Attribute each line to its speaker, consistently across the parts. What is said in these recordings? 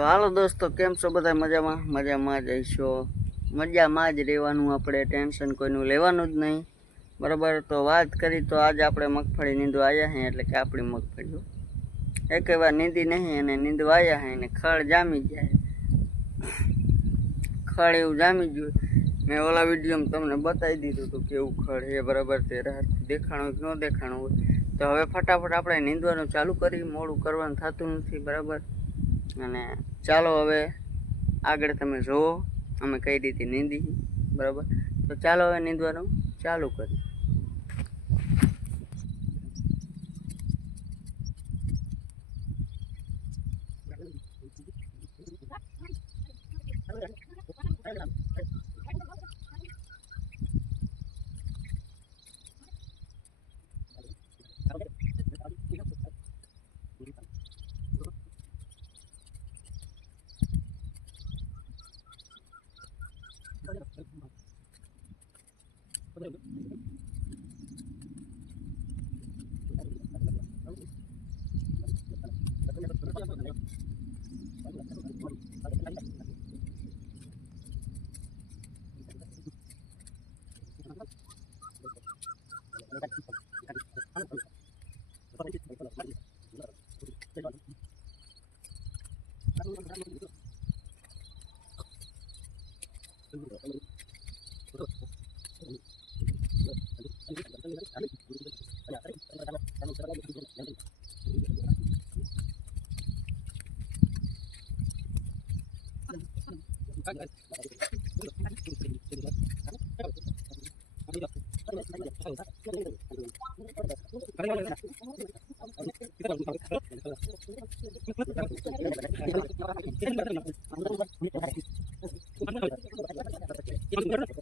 Speaker 1: તો હાલો દોસ્તો, કેમ છો બધા મજામાં? મજામાં જ હશો મજામાં જ રહેવાનું આપણે, ટેન્શન કોઈનું લેવાનું જ નહીં. બરાબર, તો વાત કરી તો આજે આપણે મગફળી નીંદવા આવ્યા હે, એટલે કે આપણી મગફળીઓ એક વાર નીંદી નહીં અને નીંદવા આવ્યા હે અને ખડ જામી જાય. ખળ એવું જામી ગયું. મેં ઓલા વિડીયોમાં તમને બતાવી દીધું હતું કેવું ખડ છે, બરાબર, તે રાહતથી દેખાણું કે ન દેખાણું હોય. તો હવે ફટાફટ આપણે નીંદવાનું ચાલુ કરી, મોડું કરવાનું થતું નથી, બરાબર. અને ચાલો હવે આગળ તમે જુઓ અમે કઈ રીતે નીંદી, બરાબર? તો ચાલો હવે નીંદવાનું ચાલુ કરીએ. Gracias.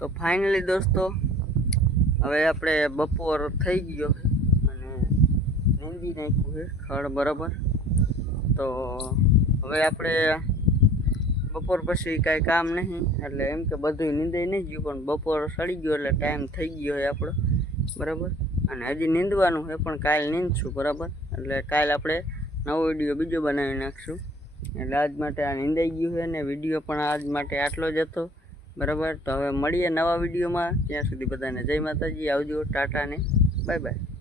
Speaker 1: તો ફાઇનલી દોસ્તો, હવે આપણે બપોર થઈ ગયો અને નીંદી નાખ્યું છે ખડ બરાબર. તો હવે આપણે બપોર પછી કાંઈ કામ નહીં, એટલે એમ કે બધું નીંદાઈ નહીં ગયું, પણ બપોર સડી ગયો એટલે ટાઈમ થઈ ગયો હોય આપણો, બરાબર. અને હજી નીંદવાનું છે, પણ કાલ નીંદશું, બરાબર. એટલે કાલ આપણે નવો વીડિયો બીજો બનાવી નાખશું. એટલે આજ માટે આ નીંદાઈ ગયું છે ને વીડિયો પણ આજ માટે આટલો જ હતો. બરાબર? તો હવે મળીએ નવા વિડીયોમાં. ત્યાં સુધી બધાને જય માતાજી. આવજો ટાટા ને બાય બાય.